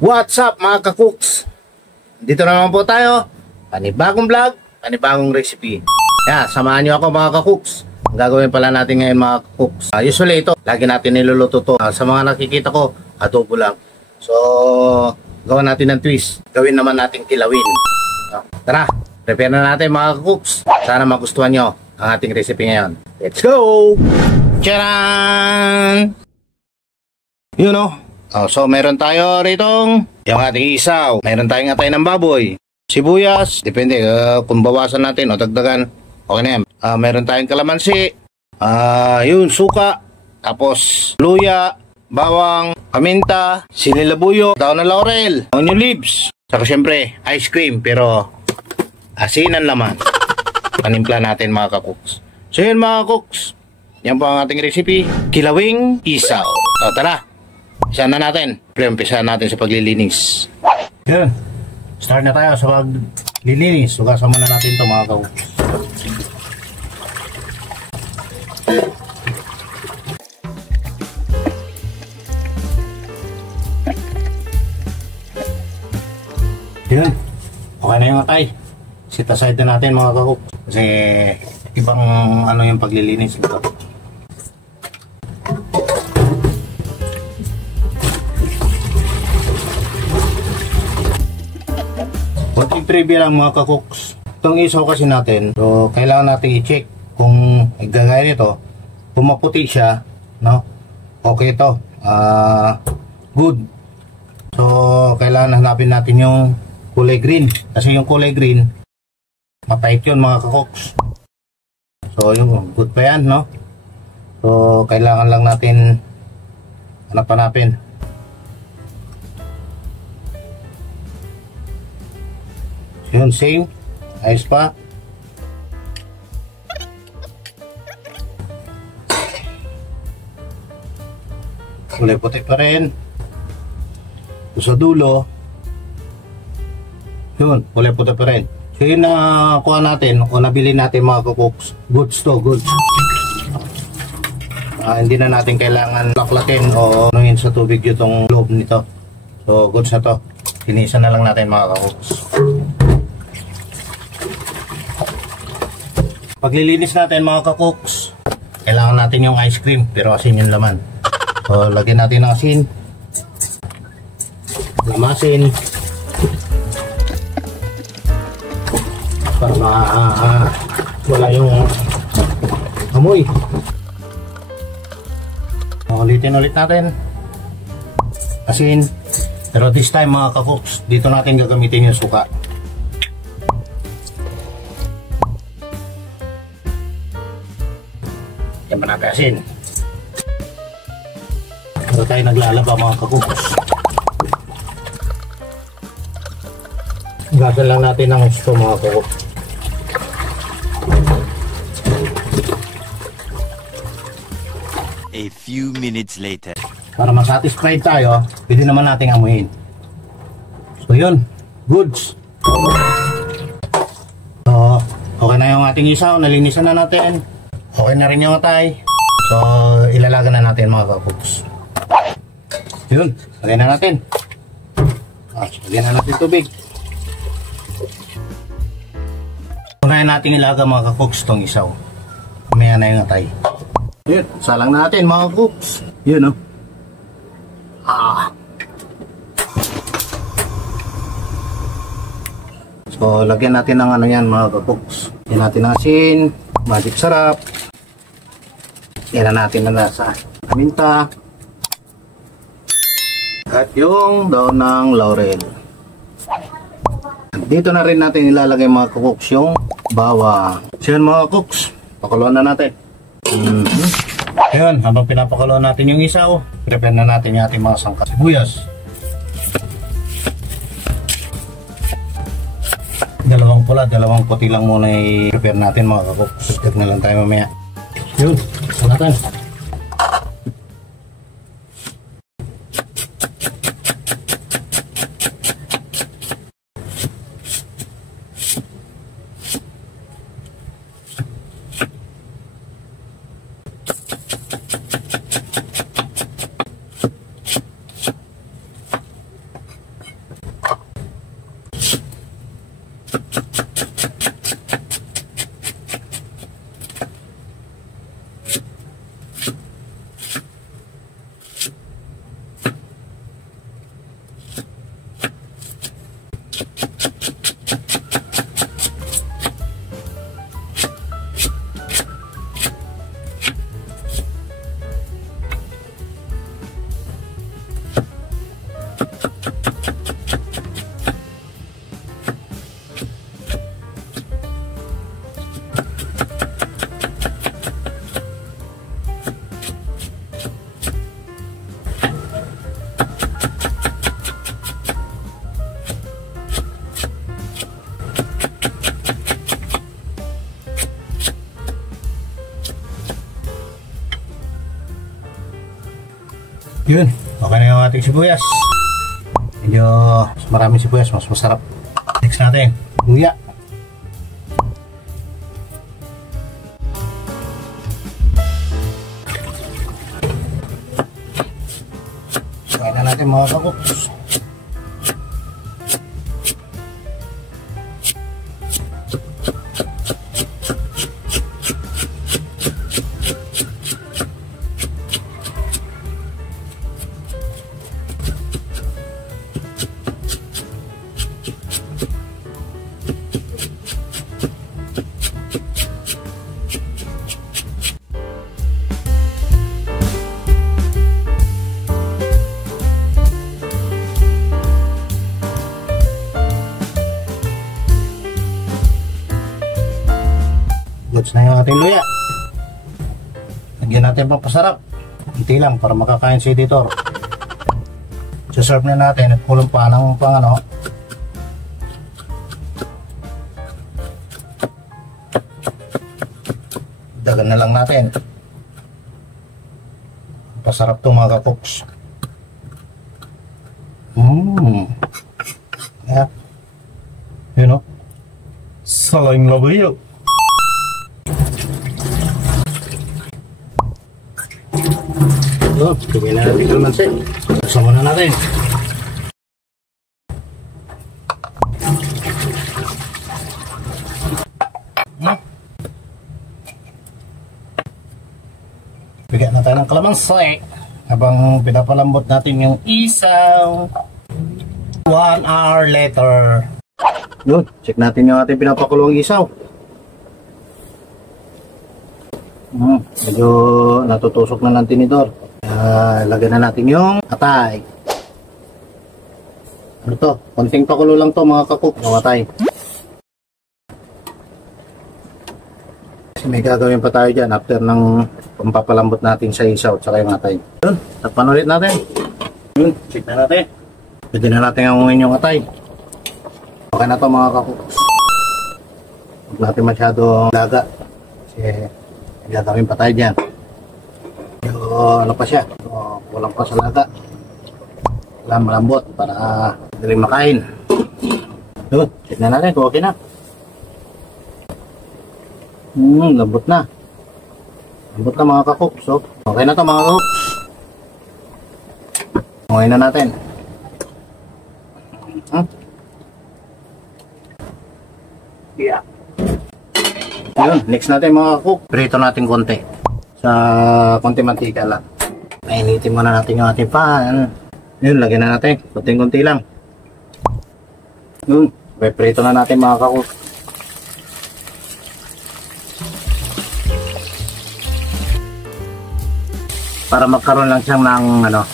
What's up mga ka-cooks? Dito naman po tayo. Panibagong vlog, panibagong recipe. Samahan nyo ako mga ka-cooks. Ang gagawin pala natin ngayon mga ka-cooks, usually ito, lagi natin niluluto to. Sa mga nakikita ko, adobo lang. So, gawa natin ng twist. Gawin naman natin kilawin. Tara, prepare na natin mga ka-cooks. Sana magustuhan nyo ang ating recipe ngayon. Let's go! Tcharan! You know, so meron tayo ritong yung ating isaw. Meron tayong atay ng baboy, sibuyas, depende kung bawasan natin o dagdagan, okay na yan. Meron tayong kalamansi, yun, suka, tapos luya, bawang, paminta, sinilabuyo, daon ng laurel, onion leaves, saka syempre ice cream, pero asinan naman. Panimpla natin mga ka-cooks. So yun mga cooks, yan po ang ating recipe, kilawing isaw. So tara, isa na natin. Pre-umpisa natin sa paglilinis. Yun, start na tayo sa paglilinis. Hugasan muna natin ito mga ka-cooks. Yun, okay na yung atay. Set aside na natin mga ka-cooks. Kasi ibang ano yung paglilinis nito. Konting trivia lang mga ka-cooks. Itong isaw kasi natin, so kailangan natin i-check kung gagaya nito, kung maputi siya, no? Okay ito, good. So kailangan hanapin natin yung kulay green, kasi yung kulay green mapait yun mga ka-cooks. So yung good pa yan, no? So kailangan lang natin hanapin. Yun, same. Ayos pa. Kulay puti pa rin. Sa dulo, yun, kulay puti pa rin. So yun na kuha natin o nabili natin mga ka-cooks. Goods to, goods. Hindi na natin kailangan laklatin o anuhin sa tubig yung loob nito. So goods na to. Tinisan na lang natin mga ka-cooks. Paglilinis natin mga ka-cooks, kailangan natin yung ice cream, pero asin yung laman. So lagyan natin ng asin. Lamasin. Para wala yung amoy. Ulitin ulit natin. Asin. Pero this time mga ka-cooks, dito natin gagamitin yung suka. Yan pa natin asin. Pero tayo naglalaba mga ka-cooks. Gagawin lang natin ng gusto mga ka-cooks. A few minutes later. Para masatisfied tayo, pwede naman nating amuhin. So yun, goods. So, okay na yung ating isaw, nalinisan na natin. Okay na rin yung atay. So, ilalaga na natin mga ka-cooks. Yun, lagyan na natin. Lagyan na natin tubig. Unahin natin ilaga mga ka-cooks itong isaw. Mamaya na yung atay. Yun, salang natin mga cooks. Yun, no? So, lagyan natin ng ano yan mga cooks. Lagyan natin ng asin, magic sarap. Lagyan natin ng lasa, paminta. At yung daon ng laurel. Dito na rin natin ilalagay mga cooks yung bawang. So yun mga cooks, pakuluan na natin. Ayun, habang pinapakuluan natin yung isaw, prepare na natin yung ating mga sangkap. Sibuyas. Dalawang pula, dalawang puti lang muna i-prepare natin mga ka-cooks. Sugat na lang tayo mamaya. Yun, salatan. Yun, okay na yung ating sibuyas. Medyo maraming sibuyas, mas masarap. Next natin, luya. Kaya na natin mga kakuks. Goods na yung ating luya. Lagyan natin pampasarap. Hindi lang para makakain si editor. Serve na natin at kulang pa ng pang ano. Dagan na lang natin. Pasarap to mga kakuks. Yeah. You know. Saling labayo. Tumingin na natin kalamansi. Kasama na natin. Bigyan na tayo ng kalamansi habang pinapalambot natin yung isaw. 1 hour later. Yun, check natin yung ating pinapakulong isaw. Medyo natutusok na ng tinidor. Lagyan na natin yung atay. Ano to? Konting pakulo lang to mga kakuk. Atay. Kasi may gagawin pa tayo dyan after ng pampapalambot natin sa isaw at saka yung atay. Yun, takpan ulit natin. Yun, check na natin. Pwede na natin angungin yung atay. Okay na to mga kakuk. Huwag natin masyadong laga. Kasi may gagawin pa tayo dyan. Ano pa siya, kulang pa sa laga. Kailangan malambot para daling makain. Yun, check na natin kung okay na. Lambot na. Lambot na mga kakuks. So, okay na to mga kakuks. Okay na natin. Yeah. Yun, next natin mga kakuks. Prito natin konti. Sa konti mantika lang. Painitin muna natin yung ating pan. Yun, lagyan na natin. Konting-konti lang. Yun, prito na natin mga kakuk. Para magkaroon lang siyang ng ano,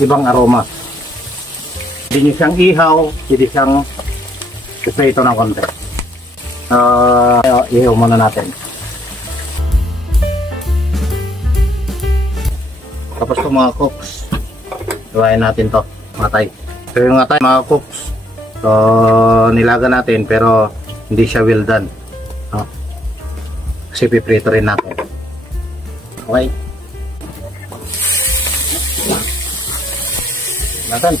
ibang aroma. Hindi nyo siyang ihaw, hindi siyang prito ng konti. Ihaw muna natin. Tapos ito mga cooks, gawain natin to, atay. So yung atay mga cooks, so nilaga natin pero hindi siya well done. Kasi piprito rin natin. Okay. Natin.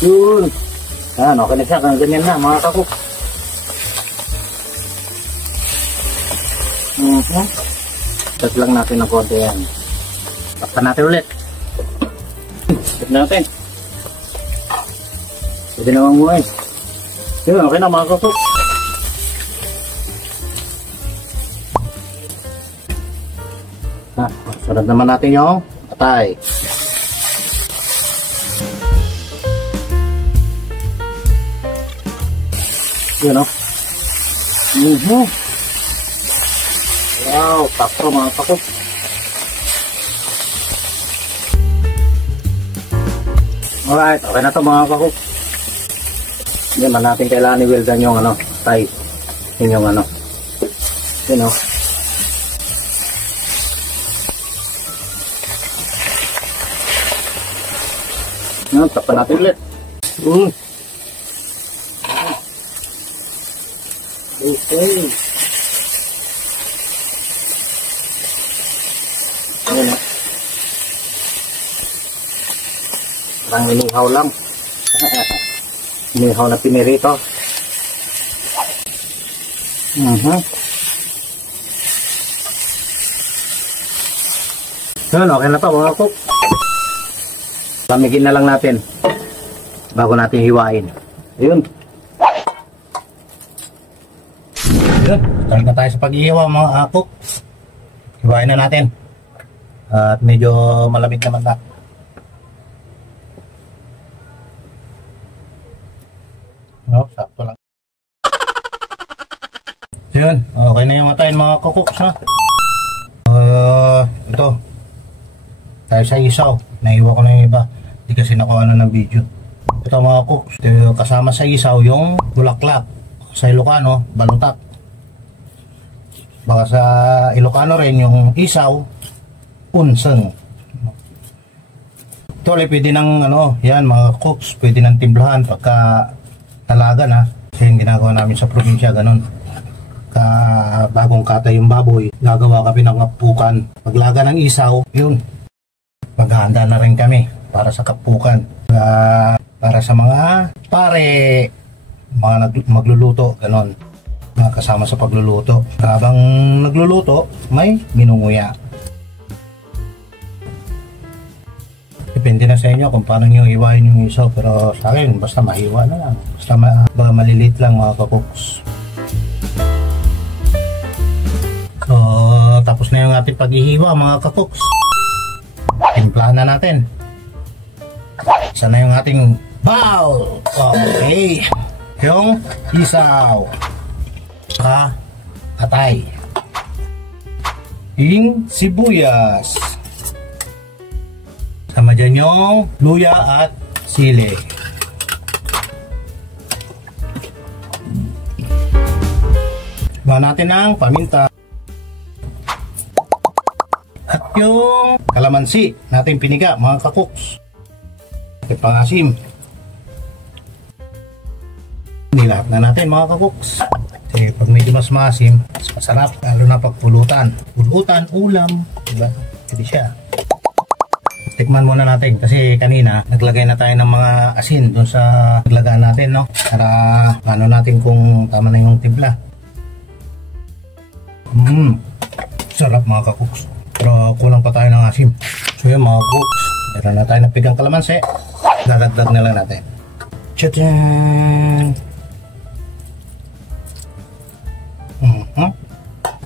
Yun. Yan, okay na siya. Ganyan na mga cooks. Set lang natin ng konti yan. Takpan natin ulit. Tignan natin. Pwede naman mo eh. Yun, okay na mga kakuk. Sunod naman natin yung atay. Yun o. Wow, takpo mga kakuk. Alright, okay na to mga kakuk. Hindi man natin kailangan i-well done yung ano, tay. Yun yung ano. Yun o. Yun, tapan natin ulit. Okay. Yun o. Parang inihaw lang. Inihaw na pinirito. Yun, okay na to mga cook. Lamigin na lang natin bago natin hiwain. Ayun. Ayun, start na tayo sa pag-ihiwa mga cook. Hiwain na natin. At medyo malamig naman na. No, sakto lang. Ayun, okay na yung atayin mga kukuks na. Ito. Tayo sa isaw. Naiwa ko na yung iba. Hindi kasi nakuha na ng video. Ito mga cooks. Kasama sa isaw yung bulaklak. Sa Ilocano, balutak. Baka sa Ilocano rin yung isaw, unseng. Ito ulit pwede ng yan mga cooks. Pwede ng timplahan pagka talaga na. Kasi yung ginagawa namin sa probinsya, ganun. Bagong katay yung baboy, gagawa kami ng kapukan. Paglaga ng isaw, yun. Maghahanda na rin kami para sa kapukan. Para sa mga pare, mga magluluto, ganon. Mga kasama sa pagluluto. Habang nagluluto, may minunguya. Depende na sa inyo kung paano nyo hiwain yung isaw. Pero sa akin, basta mahiwa na lang. Basta malilit lang mga kakuks. So, tapos na yung ating paghihiwa mga kakuks. Timplahan na natin. Isa na yung ating bowl. Okay. Yung isaw. Saka atay. Yung sibuyas. Sama dyan yung luya at sili. Sama natin ang paminta. At yung kalamansi natin piniga mga kakuks. At pangasim. Nilahat na natin mga kakuks. Kasi pag medyo mas maasim, mas masarap. Lalo na pag pulutan. Pulutan, ulam. Diba? Pwede siya. Tikman muna natin. Kasi kanina, naglagay na tayo ng mga asin doon sa naglagaan natin. No? Para ano natin kung tama na yung timpla. Sarap mga kakuks. Pero kulang pa tayo ng asim. So yun mga cooks, meron na tayo napigang kalamansi. Dadagdag na lang natin. Tchadan!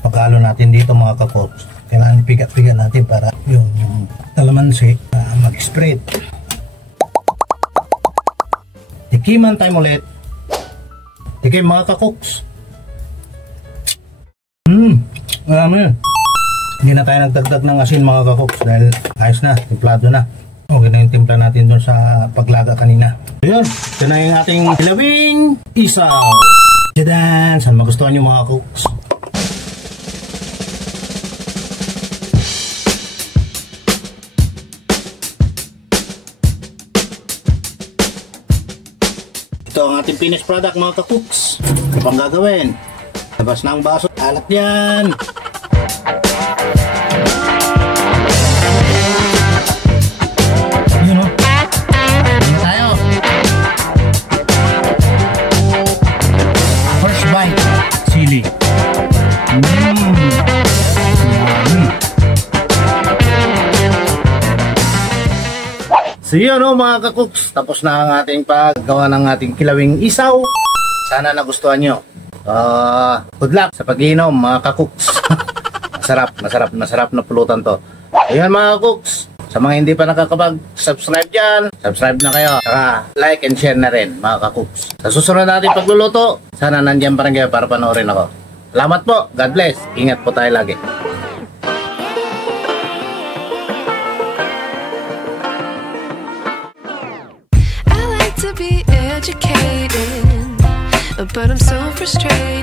Paghalo natin dito mga kakuks, kailangan pigat-pigat natin para yung kalamansi mag-spread. Tikiman tayo ulit. Tikim mga kakuks. Alam hindi na tayo nagdagdag ng asin mga kakuks dahil ayos na, templado na. Okay na yung timpla natin doon sa paglaga kanina. Ayun, ito na yung ating kilawing isaw. Tadaan! Saan magustuhan nyo mga kakuks? Ito ang ating finished product mga kakuks. Ano pang gagawin? Labas na ang baso. Alat yan! Sili. So yun mga kakuks, tapos na ang ating paggawa ng ating kilawing isaw. Sana nagustuhan nyo. Good luck sa pag-iinom mga kakuks. Masarap na pulutan to. Ayun mga kakuks, sa mga hindi pa nakakapag-subscribe dyan, subscribe na kayo. Saka like and share na rin mga kakuks. Sa susunod natin pagluluto, sana nandiyan pa rin kayo para panoorin ako. Salamat po. God bless. Ingat po tayo lagi. I like to be educated, but I'm so frustrated.